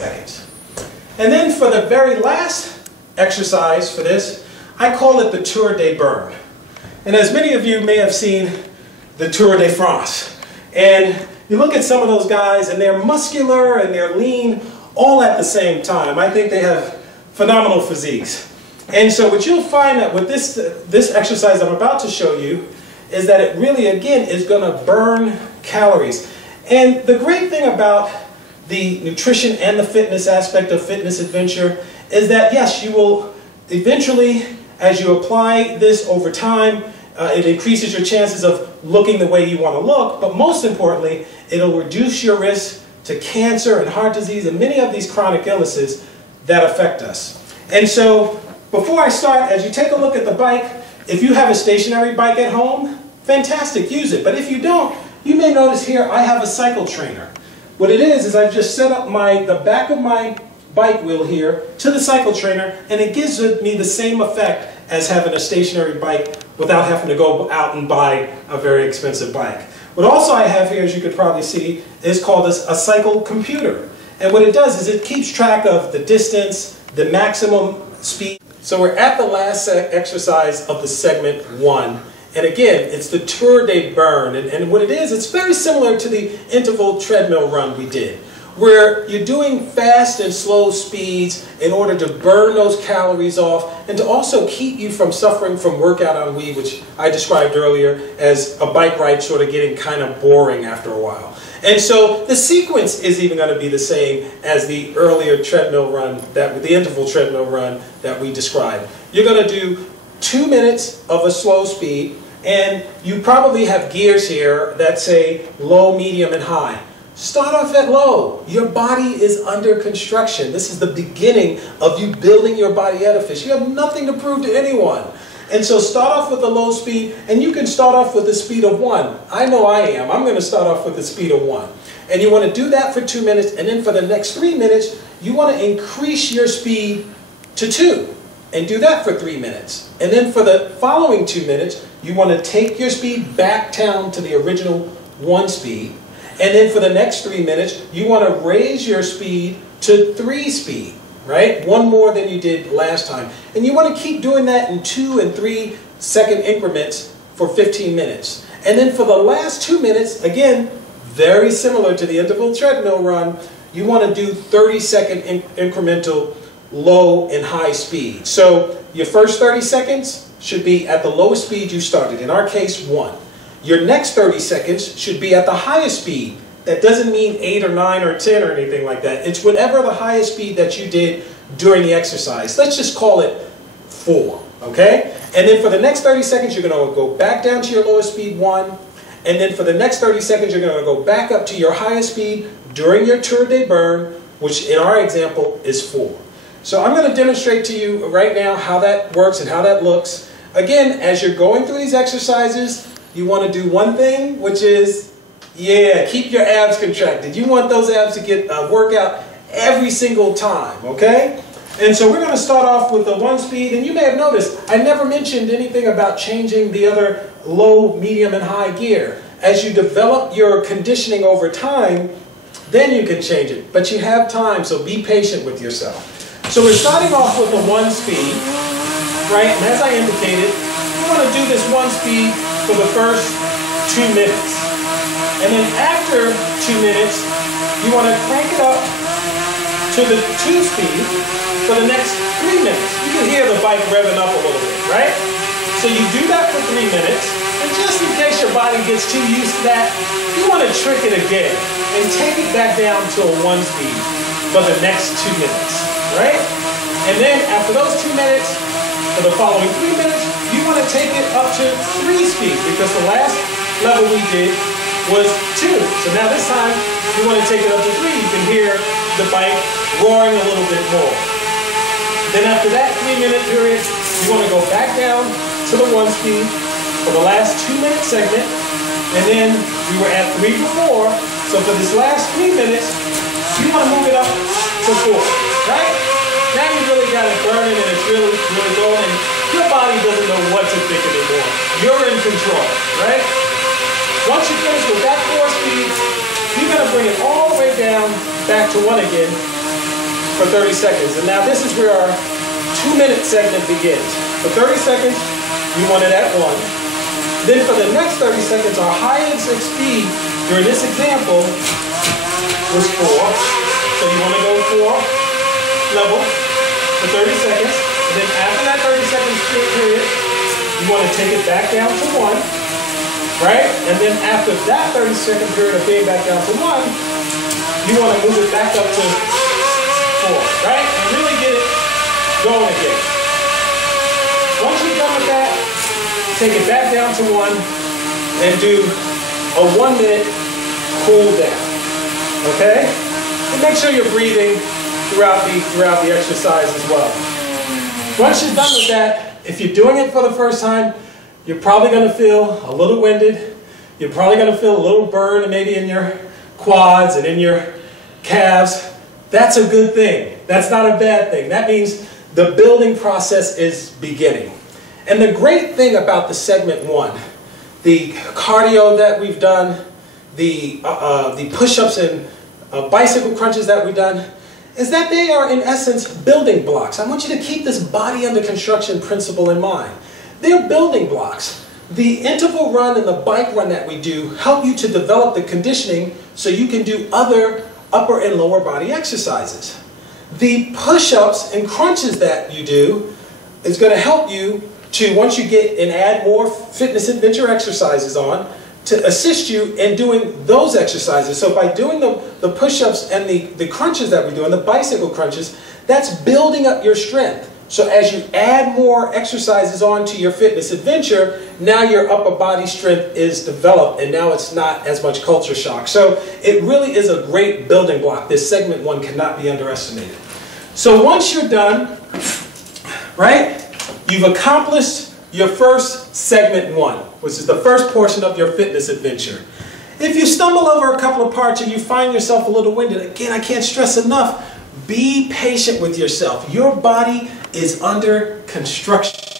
seconds. And then for the very last exercise for this, I call it the Tour de Burn. And as many of you may have seen the Tour de France, and you look at some of those guys and they're muscular and they're lean all at the same time. I think they have phenomenal physiques. And so what you'll find that with this exercise I'm about to show you is that it really, again, is going to burn calories. And the great thing about the nutrition and the fitness aspect of Fitness Adventure is that, yes, you will eventually, as you apply this over time, it increases your chances of looking the way you want to look, but most importantly, it'll reduce your risk to cancer and heart disease and many of these chronic illnesses that affect us. And so, before I start, as you take a look at the bike, if you have a stationary bike at home, fantastic, use it. But if you don't, you may notice here I have a cycle trainer. What it is I've just set up the back of my bike wheel here to the cycle trainer, and it gives me the same effect as having a stationary bike without having to go out and buy a very expensive bike. What also I have here, as you could probably see, is called a cycle computer. And what it does is it keeps track of the distance, the maximum speed. So we're at the last exercise of the segment 1. And again, it's the Tour de Burn. And what it is, it's very similar to the interval treadmill run we did, where you're doing fast and slow speeds in order to burn those calories off and to also keep you from suffering from workout ennui, which I described earlier as a bike ride sort of getting kind of boring after a while. And so the sequence is even going to be the same as the earlier treadmill run, the interval treadmill run that we described. You're going to do 2 minutes of a slow speed, and you probably have gears here that say low, medium, and high. Start off at low. Your body is under construction. This is the beginning of you building your body edifice. You have nothing to prove to anyone. And so start off with a low speed, and you can start off with the speed of 1. I know I am. I'm going to start off with the speed of 1. And you want to do that for 2 minutes, and then for the next 3 minutes, you want to increase your speed to 2. And do that for 3 minutes. And then for the following 2 minutes, you want to take your speed back down to the original 1 speed. And then for the next 3 minutes, you want to raise your speed to 3 speed, right? 1 more than you did last time. And you want to keep doing that in 2 and 3 second increments for 15 minutes. And then for the last 2 minutes, again, very similar to the interval treadmill run, you want to do 30-second incremental low and high speed. So your first 30 seconds should be at the lowest speed you started, in our case 1. Your next 30 seconds should be at the highest speed. That doesn't mean 8 or 9 or 10 or anything like that. It's whatever the highest speed that you did during the exercise. Let's just call it 4, okay? And then for the next 30 seconds, you're going to go back down to your lowest speed 1. And then for the next 30 seconds, you're going to go back up to your highest speed during your Tour de Burn, which in our example is 4. So I'm going to demonstrate to you right now how that works and how that looks. Again, as you're going through these exercises, you want to do one thing, which is, keep your abs contracted. You want those abs to get a workout every single time, okay? And so we're going to start off with the 1 speed, and you may have noticed I never mentioned anything about changing the other low, medium, and high gear. As you develop your conditioning over time, then you can change it. But you have time, so be patient with yourself. So we're starting off with the 1 speed, right? And as I indicated, you want to do this 1 speed for the first 2 minutes. And then after 2 minutes, you want to crank it up to the 2 speed for the next 3 minutes. You can hear the bike revving up a little bit, right? So you do that for 3 minutes, and just in case your body gets too used to that, you want to trick it again and take it back down to a 1 speed for the next 2 minutes. Right? And then after those 2 minutes, for the following 3 minutes, you want to take it up to 3 speed, because the last level we did was 2. So now this time, you want to take it up to 3. You can hear the bike roaring a little bit more. Then after that 3-minute period, you want to go back down to the 1 speed for the last 2-minute segment. And then we were at 3 before. So for this last 3 minutes, you want to move it up to 4. Right? Now you really got it burning and it's really going, and your body doesn't know what to think anymore. You're in control, right? Once you finish with that 4 speed, you're going to bring it all the way down back to 1 again. for 30 seconds. And now this is where our 2-minute segment begins. For 30 seconds, you want it at 1. Then for the next 30 seconds, our highest speed during this example was 4. So you want to go 4 level for 30 seconds. And then after that 30 seconds period, you want to take it back down to 1. Right? And then after that 30-second period of being back down to 1, you want to move it back up to 4. Right? And really get it going again. Once you're done with that, take it back down to 1 and do a 1-minute cool down. Okay? And make sure you're breathing throughout the exercise as well. Once you're done with that, if you're doing it for the first time, you're probably going to feel a little winded. You're probably going to feel a little burn maybe in your quads and in your calves. That's a good thing. That's not a bad thing. That means the building process is beginning. And the great thing about the segment 1, the cardio that we've done, the push-ups and bicycle crunches that we've done, is that they are in essence building blocks. I want you to keep this body under construction principle in mind. They're building blocks. The interval run and the bike run that we do help you to develop the conditioning so you can do other upper and lower body exercises. The push-ups and crunches that you do is going to help you to, once you get and add more fitness adventure exercises on, to assist you in doing those exercises. So by doing the push-ups and the crunches that we do, and the bicycle crunches, that's building up your strength. So as you add more exercises on to your fitness adventure, now your upper body strength is developed, and now it's not as much culture shock. So it really is a great building block. This segment 1 cannot be underestimated. So once you're done, right, you've accomplished your first segment 1, which is the first portion of your fitness adventure. If you stumble over a couple of parts and you find yourself a little winded, again, I can't stress enough, be patient with yourself. Your body is under construction.